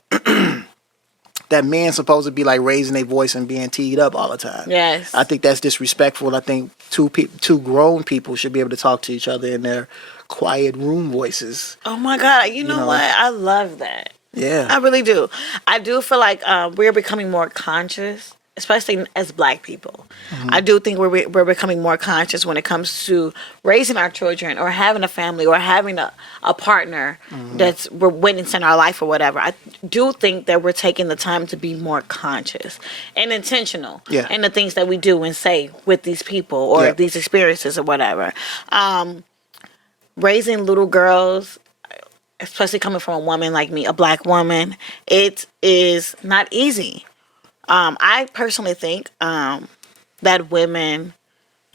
that man's supposed to be like raising their voice and being teed up all the time. Yes. I think that's disrespectful. I think two grown people should be able to talk to each other in their quiet room voices. Oh my God. You know what? I love that. Yeah. I really do. I do feel like we're becoming more conscious especially as Black people. I do think we're becoming more conscious when it comes to raising our children or having a family or having a partner that's we're witnessing our life or whatever. I do think that we're taking the time to be more conscious and intentional in the things that we do and say with these people or these experiences or whatever. Raising little girls, especially coming from a woman like me, a Black woman, it is not easy. I personally think that women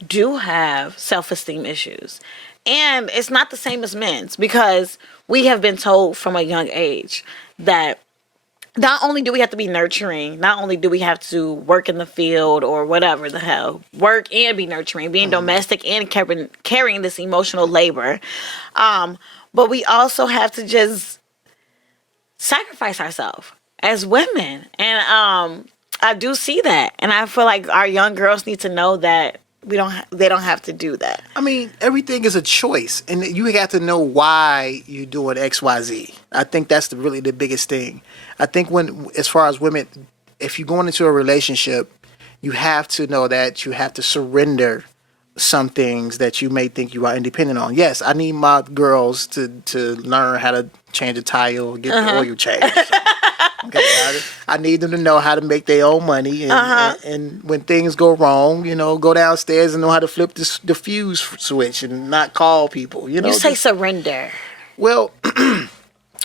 do have self-esteem issues. And it's not the same as men's, because we have been told from a young age that not only do we have to be nurturing, not only do we have to work in the field or whatever the hell, work and be nurturing, being domestic and carrying this emotional labor, but we also have to just sacrifice ourselves as women. And I do see that, and I feel like our young girls need to know that they don't have to do that. I mean, everything is a choice, and you have to know why you're doing X, Y, Z. I think that's really the biggest thing. I think as far as women, if you're going into a relationship, you have to know that you have to surrender some things that you may think you are independent on. Yes, I need my girls to learn how to change a tire or get the oil changed. Okay, I need them to know how to make their own money, and when things go wrong, go downstairs and know how to flip the fuse switch and not call people. You say surrender. Well,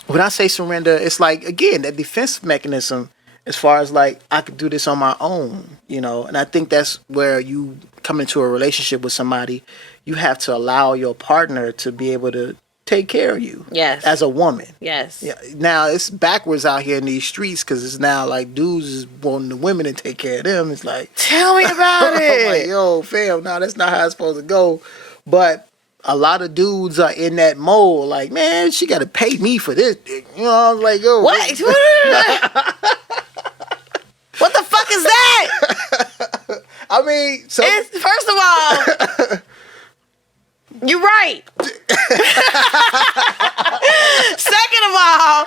when I say surrender, it's like, again, that defense mechanism. As far as like, I could do this on my own, and I think that's where you come into a relationship with somebody. You have to allow your partner to be able to take care of you. Yes. As a woman. Yes. Yeah. Now it's backwards out here in these streets, because it's now like dudes is wanting the women to take care of them. It's like, tell me about it. I'm like, yo, fam, no, that's not how it's supposed to go. But a lot of dudes are in that mold. Like, man, she got to pay me for this. I was like, yo, what? What the fuck is that? I mean, so first of all, you're right. Second of all,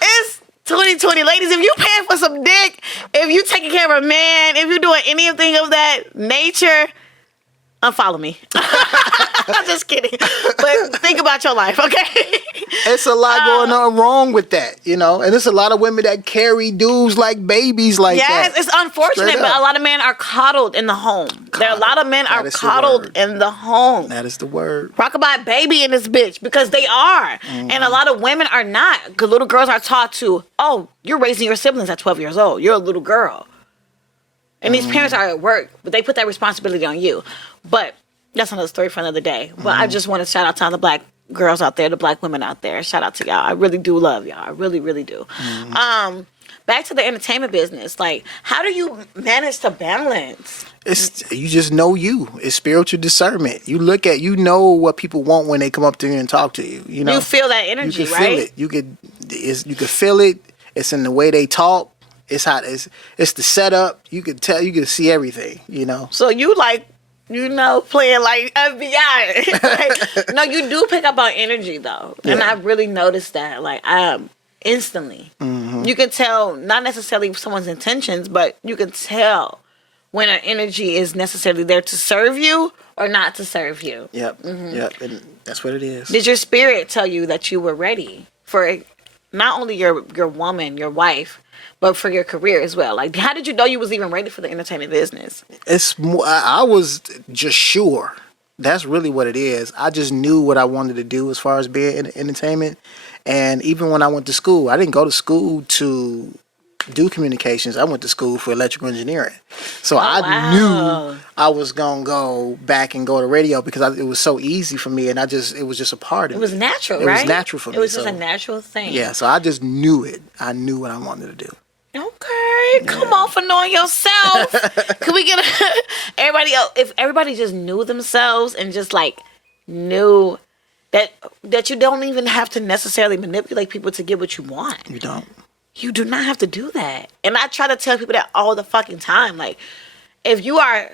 it's 2020. Ladies, if you paying for some dick, if you taking care of a man, if you're doing anything of that nature, unfollow me. I'm just kidding. But think about your life, okay? It's a lot going on wrong with that, and there's a lot of women that carry dudes like babies like that. Yes, it's unfortunate, but a lot of men are coddled in the home. A lot of men are coddled in the home. That is the word. Rockabye baby in this bitch, because they are. And a lot of women are not. Because little girls are taught to, oh, you're raising your siblings at 12 years old. You're a little girl. And these parents are at work, but they put that responsibility on you. But that's another story for another day. But I just want to shout out to all the Black girls out there, the Black women out there. Shout out to y'all. I really do love y'all. I really, really do. Back to the entertainment business. Like, how do you manage to balance? You just know you. It's spiritual discernment. You know what people want when they come up to you and talk to you. You feel that energy, you can right? Feel it. You can feel it. It's in the way they talk. It's how it's the setup. You can tell. You can see everything. So you like, playing like FBI. Like, no, you do pick up on energy though, and I really noticed that. Like, instantly, you can tell not necessarily someone's intentions, but you can tell when an energy is necessarily there to serve you or not to serve you. Yep. Yep. And that's what it is. Did your spirit tell you that you were ready for not only your woman, your wife, but for your career as well? Like, how did you know you was even ready for the entertainment business? It's more, I was just sure. That's really what it is. I just knew what I wanted to do as far as being in entertainment. And even when I went to school, I didn't go to school to do communications. I went to school for electrical engineering. So I knew I was going to go back and go to radio, because it was so easy for me, and it was just a part of it. It was natural, right? It was natural for me. It was just a natural thing. Yeah, so I just knew it. I knew what I wanted to do. Okay, come on for knowing yourself. Can we get everybody else? If everybody just knew themselves and just like knew that you don't even have to necessarily manipulate people to get what you want. You don't. You do not have to do that. And I try to tell people that all the fucking time. Like, if you are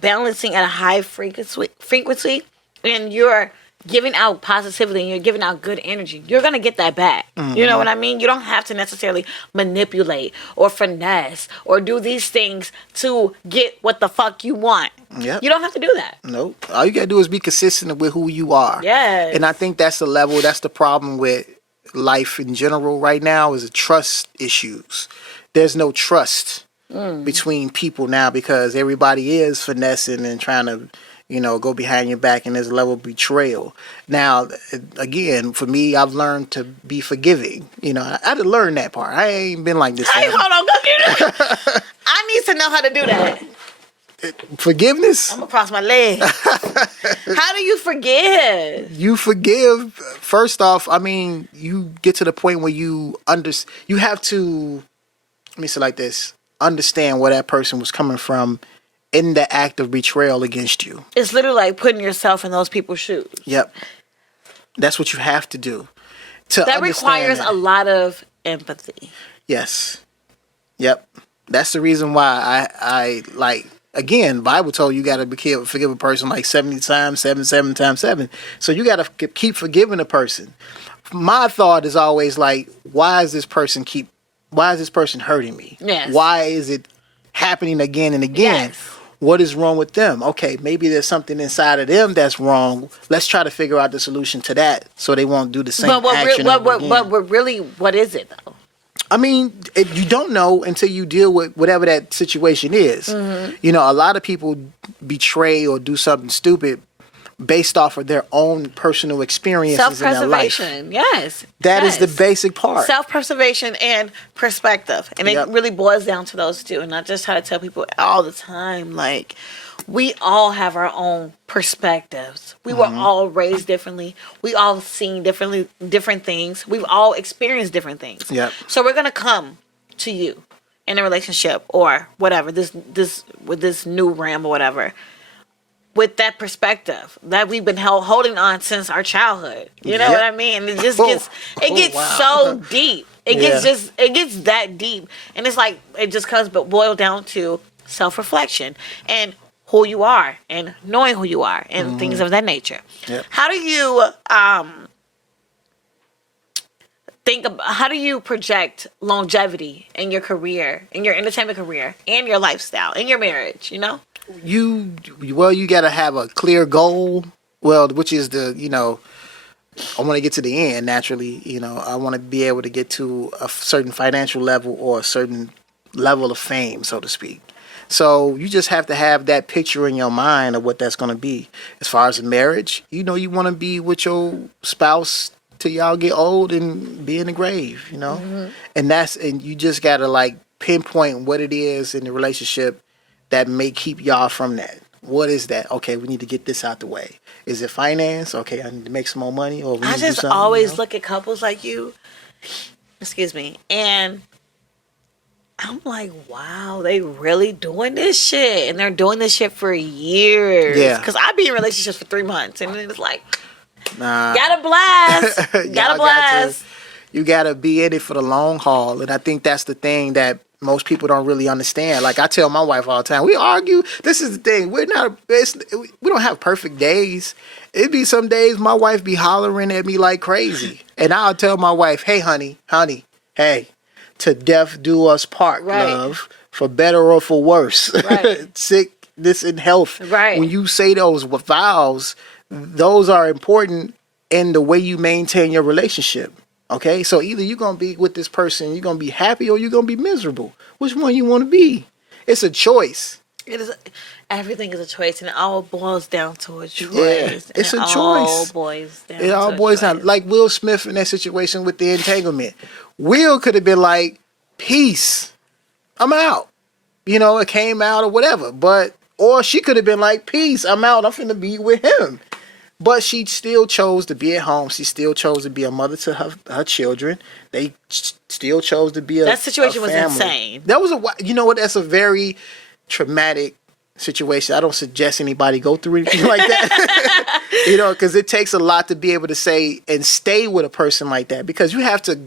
balancing at a high frequency and you're giving out positivity and you're giving out good energy, you're going to get that back. Mm-hmm. You know what I mean? You don't have to necessarily manipulate or finesse or do these things to get what the fuck you want. Yep. You don't have to do that. Nope. All you got to do is be consistent with who you are. Yes. And I think that's the problem with life in general right now is the trust issues. There's no trust between people now because everybody is finessing and trying to, go behind your back, and there's a level of betrayal. Now, again, for me, I've learned to be forgiving. I had to learn that part. I ain't been like this. Hey, hold on, go do that. I need to know how to do that. Forgiveness? I'm gonna cross my leg. How do you forgive? You forgive. First off, you get to the point where you have to, let me say it like this, understand where that person was coming from in the act of betrayal against you. It's literally like putting yourself in those people's shoes. Yep. That's what you have to do. That requires a lot of empathy. Yes. Yep. That's the reason why I like, again, Bible told you got to forgive a person like 70 times 7 times 7. So you got to keep forgiving a person. My thought is always like, why is this person hurting me? Yes. Why is it happening again and again? Yes. What is wrong with them? Okay, maybe there's something inside of them that's wrong. Let's try to figure out the solution to that so they won't do the same action again. But really, what is it though? You don't know until you deal with whatever that situation is. Mm-hmm. A lot of people betray or do something stupid based off of their own personal experiences in their life. Self-preservation, yes. That is the basic part. Self-preservation and perspective. And it really boils down to those two. And I just try to tell people all the time, like, we all have our own perspectives. We were all raised differently. We all seen different things. We've all experienced different things. Yep. So we're going to come to you in a relationship or whatever, with this new realm or whatever, with that perspective that we've been holding on since our childhood. You know what I mean? And it just gets so deep. It gets that deep. And it's like, it just boil down to self-reflection and who you are and knowing who you are and things of that nature. Yep. How do you how do you project longevity in your career, in your entertainment career, and your lifestyle, in your marriage, You got to have a clear goal, which is I want to get to the end naturally. I want to be able to get to a certain financial level or a certain level of fame, so to speak. So you just have to have that picture in your mind of what that's going to be. As far as a marriage, you want to be with your spouse till y'all get old and be in the grave, and you just got to pinpoint what it is in the relationship that may keep y'all from that. What is that? Okay, we need to get this out the way. Is it finance? Okay, I need to make some more money. Or we I need to do just something, always look at couples like you, and I'm like, wow, they really doing this shit. And they're doing this shit for years. Yeah. Because I be in relationships for 3 months. And then it's like, nah. Gotta blast. Gotta blast. You gotta be in it for the long haul. And I think that's the thing that most people don't really understand. Like I tell my wife all the time, we argue. This is the thing. We don't have perfect days. It'd be some days my wife be hollering at me like crazy. And I'll tell my wife, hey, honey, hey, to death do us part, love, for better or for worse. Right. Sickness and health. Right. When you say those vows, those are important in the way you maintain your relationship. Okay? So either you're going to be with this person, you're going to be happy, or you're going to be miserable. Which one you want to be? It's a choice. It is. Everything is a choice, and it all boils down to a choice. Yeah, it's a choice. It all boils down. Like Will Smith in that situation with the entanglement. Will could have been like, peace, I'm out. It came out or whatever. Or she could have been like, peace, I'm out. I'm finna be with him. But she still chose to be at home. She still chose to be a mother to her children. They still chose to be that situation was insane. That was that's a very traumatic situation. I don't suggest anybody go through anything like that. Because it takes a lot to be able to say and stay with a person like that. Because you have to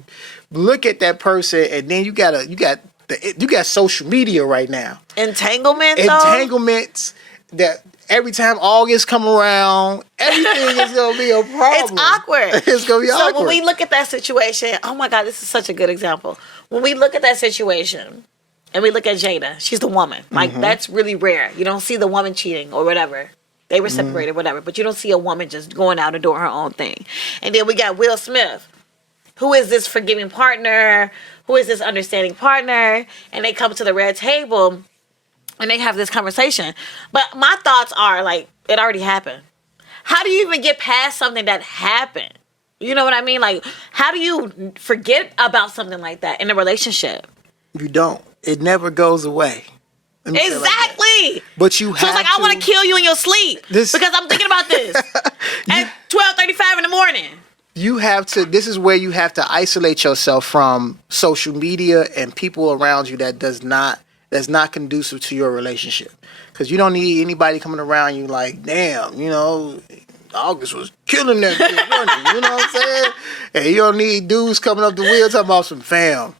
look at that person, and then you got social media right now. Entanglements. That every time August come around, everything is gonna be a problem. It's awkward. It's gonna be awkward. So when we look at that situation, oh my God, this is such a good example. When we look at that situation and we look at Jada, she's the woman. Like, that's really rare. You don't see the woman cheating or whatever. They were separated, whatever. But you don't see a woman just going out and doing her own thing. And then we got Will Smith, who is this forgiving partner, who is this understanding partner, and they come to the red table and they have this conversation. But my thoughts are, like, it already happened. How do you even get past something that happened? You know what I mean? Like, how do you forget about something like that in a relationship? You don't. It never goes away. Exactly. But you have So it's like, I want to kill you in your sleep because I'm thinking about this at 12:35 in the morning. You have to, this is where you have to isolate yourself from social media and people around you that's not conducive to your relationship. Because you don't need anybody coming around you like, damn, you know, August was killing that shit, wasn't it? You know what I'm saying? And you don't need dudes coming up the wheel talking about some fam.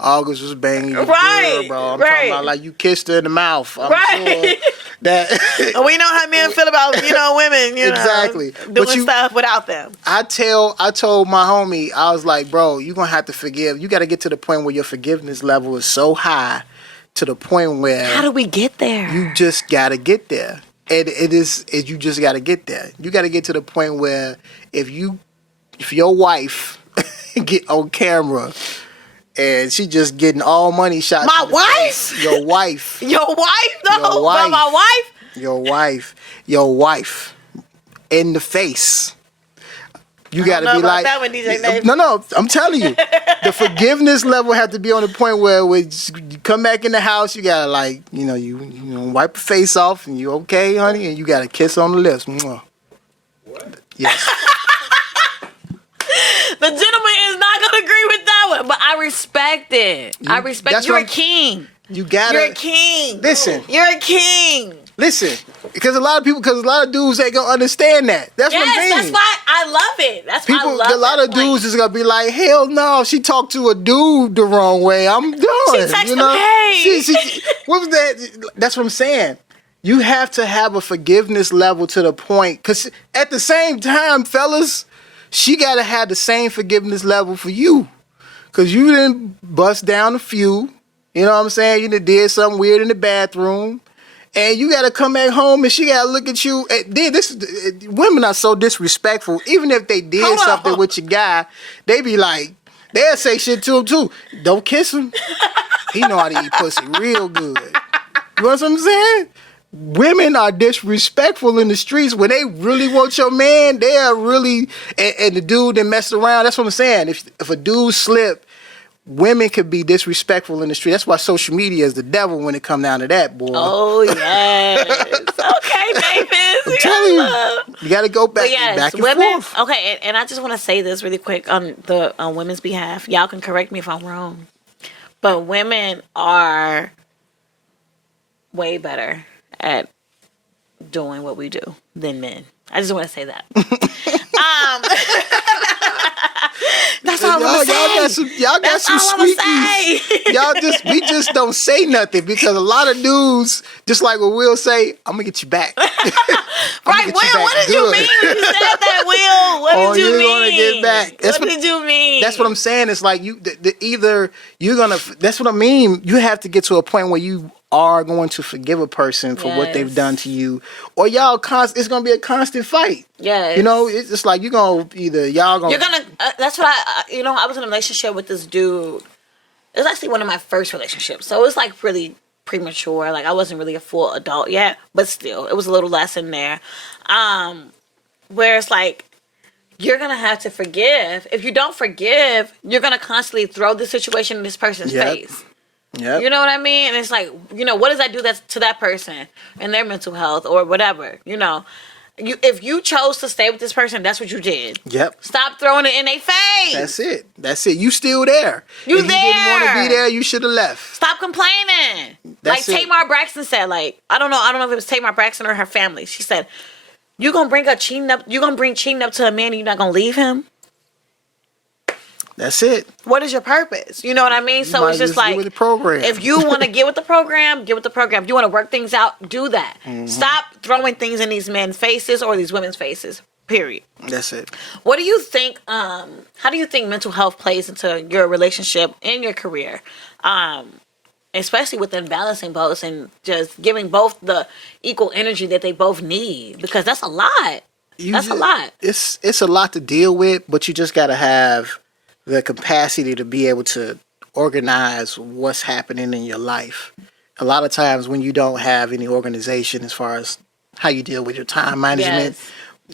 August was banging you, right, girl, bro. I'm talking about like you kissed her in the mouth. I'm sure that we know how men feel about, you know, women, you exactly. know, doing stuff without them. I told my homie, I was like, bro, you're gonna have to forgive. You got to get to the point where your forgiveness level is so high, to the point where how do we get there? You just gotta get there. And you just gotta get there. You gotta get to the point where if your wife get on camera and she just getting all money shots. My wife? Your wife. Your wife, though? Your wife. My wife? Your wife. In the face. You got to be like that one, DJ Nate. No, I'm telling you. The forgiveness level have to be on the point where when you come back in the house, you got to like, you know, wipe your face off and you okay, honey? And you got to kiss on the lips. Mwah. What? Yes. The gentleman is not going to agree with that one, but I respect it. I respect you're a king. You got You're a king. Listen. You're a king. Listen, because a lot of dudes ain't gonna understand that. That's what I'm saying. That's why I love it. That's why I love it. A lot of dudes is gonna be like, hell no, she talked to a dude the wrong way. I'm done. She texted him, hey. What was that? That's what I'm saying. You have to have a forgiveness level to the point, because at the same time, fellas, she gotta have the same forgiveness level for you, because you didn't bust down a few. You know what I'm saying? You done did something weird in the bathroom. And you gotta come back home and she gotta look at you. Women are so disrespectful. Even if they did something with your guy, they be like, they'll say shit to him too. Don't kiss him. He know how to eat pussy real good. You know what I'm saying? Women are disrespectful in the streets. When they really want your man, they are really, and the dude that messed around, that's what I'm saying. If a dude slip, women could be disrespectful in the street. That's why social media is the devil when it come down to that, boy. Oh, yes. Okay, Nehpets. I'm telling you. You got to go back and women, forth. Okay, and I just want to say this really quick on women's behalf. Y'all can correct me if I'm wrong. But women are way better at doing what we do than men. I just want to say that. That's all I'm gonna say. Y'all got some squeakies. We just don't say nothing, because a lot of dudes, just like what Will say, I'm gonna get you back. Right, Will, what did you mean when you said that, Will? What did you mean? Gonna get back. What did you mean? That's what I'm saying. It's like either you're gonna. That's what I mean. You have to get to a point where you are going to forgive a person for what they've done to you, or it's gonna be a constant fight. Yes. You know, it's just like you're gonna. That's what I was in a relationship with this dude. It was actually one of my first relationships, so it was like really premature. Like, I wasn't really a full adult yet, but still, it was a little less in there. Where it's like, you're gonna have to forgive. If you don't forgive, you're gonna constantly throw the situation in this person's face. Yep. You know what I mean? And it's like, what does that do to that person and their mental health or whatever? If you chose to stay with this person, that's what you did. Yep. Stop throwing it in their face. That's it. You still there. You if there. You didn't want to be there, you should have left. Stop complaining. Tamar Braxton said, like, I don't know if it was Tamar Braxton or her family. She said, you gonna bring cheating up to a man and you're not gonna leave him? That's it. What is your purpose? You know what I mean? So it's just like, with the program. If you want to get with the program, get with the program. If you want to work things out, do that. Stop throwing things in these men's faces or these women's faces. Period. That's it. What do you think? How do you think mental health plays into your relationship and your career? Especially within balancing both and just giving both the equal energy that they both need, because that's a lot. That's a lot. It's a lot to deal with, but you just got to have the capacity to be able to organize what's happening in your life. A lot of times when you don't have any organization as far as how you deal with your time management,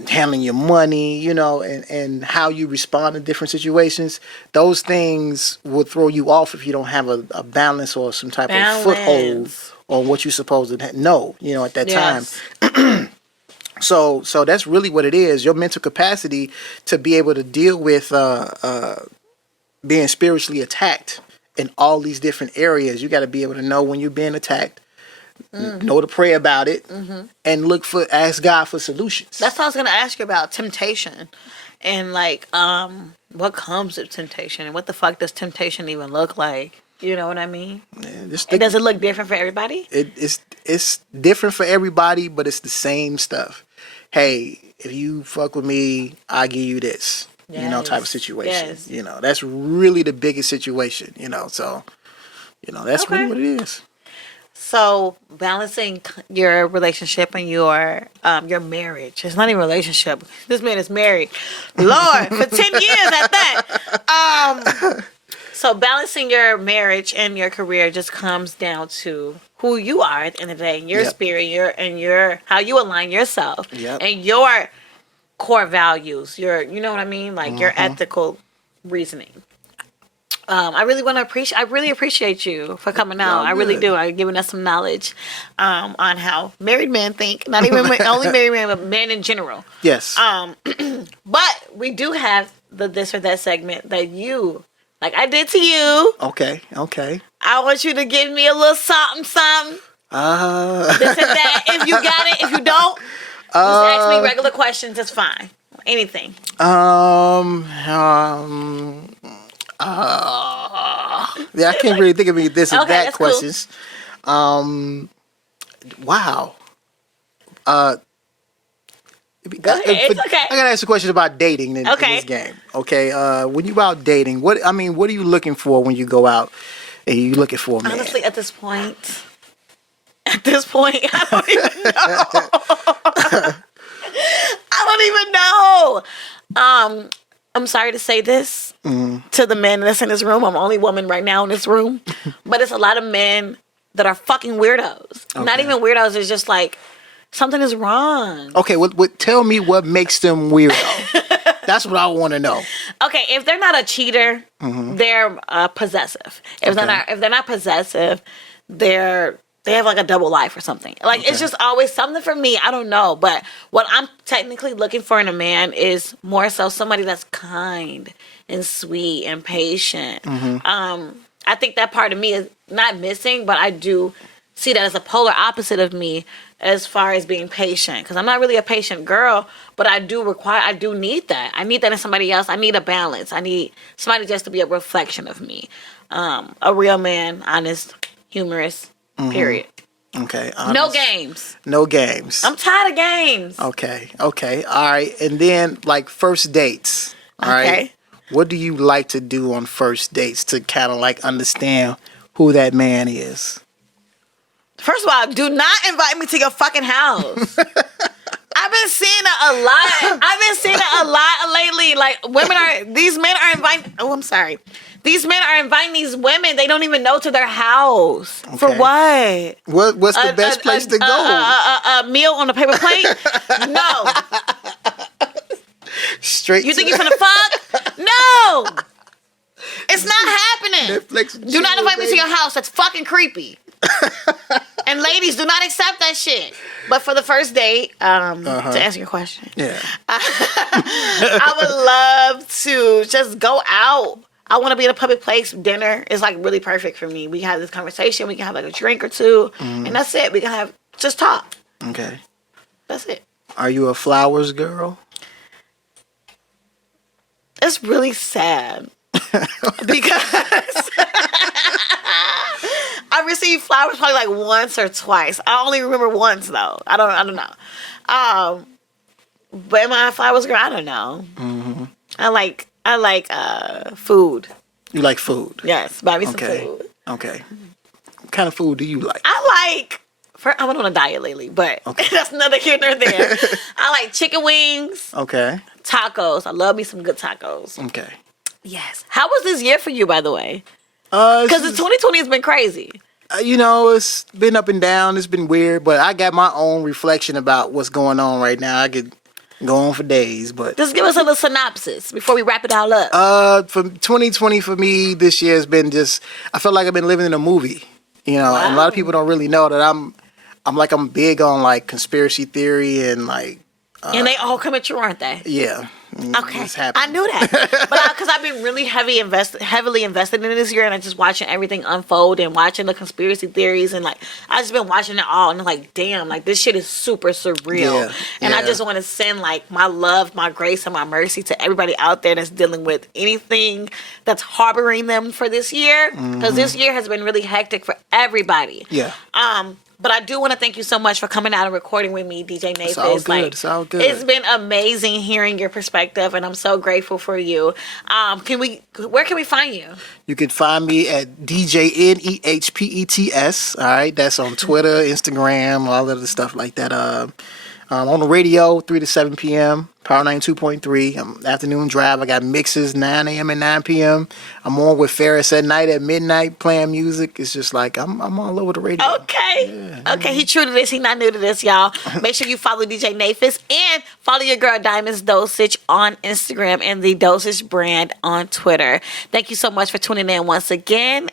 handling your money, you know, and how you respond in different situations, those things will throw you off if you don't have a balance or some type of foothold on what you're supposed to know, you know, at that time. So that's really what it is. Your mental capacity to be able to deal with being spiritually attacked in all these different areas. You got to be able to know when you're being attacked, know to pray about it, and ask God for solutions. That's what I was going to ask you about, temptation. And like, what comes with temptation? And what the fuck does temptation even look like? You know what I mean? Yeah, does it look different for everybody? It's different for everybody, but it's the same stuff. Hey, if you fuck with me, I'll give you this. You know, type of situation. You know, that's really the biggest situation, you know. So, you know, that's really what it is. So, balancing your relationship and your marriage. It's not even a relationship. This man is married. Lord, for 10 years at that. So, balancing your marriage and your career just comes down to who you are at the end of the day, your spirit, your how you align yourself, and your core values, you know what I mean, like your ethical reasoning. I really appreciate you for coming out. I really do. I'm giving us some knowledge on how married men think. Not even only married men, but men in general. Yes. But we do have the this or that segment that you, like I did to you. Okay. I want you to give me a little something. This and that. If you got it, if you don't, just ask me regular questions. It's fine. Anything. Yeah, I can't really think of any this or that questions. Cool. Wow. Go ahead. It's okay. I gotta ask a question about dating in this game. Okay. When you out dating, what are you looking for when you go out and you looking for a man? Honestly, at this point, I don't even know. I don't even know. I'm sorry to say this to the men that's in this room. I'm the only woman right now in this room. But it's a lot of men that are fucking weirdos. Okay. Not even weirdos. It's just like, something is wrong. Okay, tell me what makes them weirdo. That's what I want to know. Okay, if they're not a cheater, they're possessive. If they're not possessive, they have like a double life or something. Like it's just always something for me. I don't know, but what I'm technically looking for in a man is more so somebody that's kind and sweet and patient. I think that part of me is not missing, but I do see that as a polar opposite of me as far as being patient. Because I'm not really a patient girl, but I do need that. I need that in somebody else. I need a balance. I need somebody just to be a reflection of me. A real man, honest, humorous. Period. Okay. Honest. No games. I'm tired of games. Okay. All right. And then, like, first dates. All right. What do you like to do on first dates to kind of, like, understand who that man is? First of all, do not invite me to your fucking house. I've been seeing it a lot lately. Like, these men are inviting... Oh, I'm sorry. These men are inviting these women they don't even know to their house. Okay. For what? What's the best place to go? A meal on a paper plate? No. Straight. You think you're gonna fuck? No. It's not happening. Netflix do not invite me to your house. That's fucking creepy. And ladies, do not accept that shit. But for the first date, to answer your question, I would love to just go out. I want to be in a public place. Dinner is like really perfect for me. We can have this conversation. We can have like a drink or two, and that's it. We can just talk. Okay, that's it. Are you a flowers girl? It's really sad Because I received flowers probably like once or twice. I only remember once though. I don't know. But am I a flowers girl? I don't know. Mm-hmm. I like food. You like food? Yes, buy me some food. Okay. What kind of food do you like? I went on a diet lately, but that's neither here nor there. I like chicken wings. Okay. Tacos. I love me some good tacos. Okay. Yes. How was this year for you, by the way? Because 2020 has been crazy. It's been up and down. It's been weird, but I got my own reflection about what's going on right now. I could go on for days, but just give us a little synopsis before we wrap it all up. For 2020 for me, this year has been I feel like I've been living in a movie. Wow. And a lot of people don't really know that I'm big on like conspiracy theory and like. And they all come at you, aren't they? Yeah. Okay. I knew that. But because I've been really heavily invested in this year, and I'm just watching everything unfold and watching the conspiracy theories, and like I just been watching it all, and I'm like, damn, like this shit is super surreal. Yeah. And I just want to send like my love, my grace, and my mercy to everybody out there that's dealing with anything that's harboring them for this year, because this year has been really hectic for everybody. Yeah. But I do want to thank you so much for coming out and recording with me, DJ Nehpets. It's all good. It's all good. It's been amazing hearing your perspective, and I'm so grateful for you. Where can we find you? You can find me at DJ Nehpets. All right, that's on Twitter, Instagram, all of the stuff like that. On the radio, 3 to 7 p.m. Power 92.3. Afternoon drive. I got mixes 9 a.m. and 9 p.m. I'm on with Ferris at night at midnight playing music. It's just like I'm all over the radio. Okay. Yeah. Okay, he true to this. He not new to this, y'all. Make sure you follow DJ Nehpets and follow your girl Diamonds Dosage on Instagram and the Dosage brand on Twitter. Thank you so much for tuning in once again.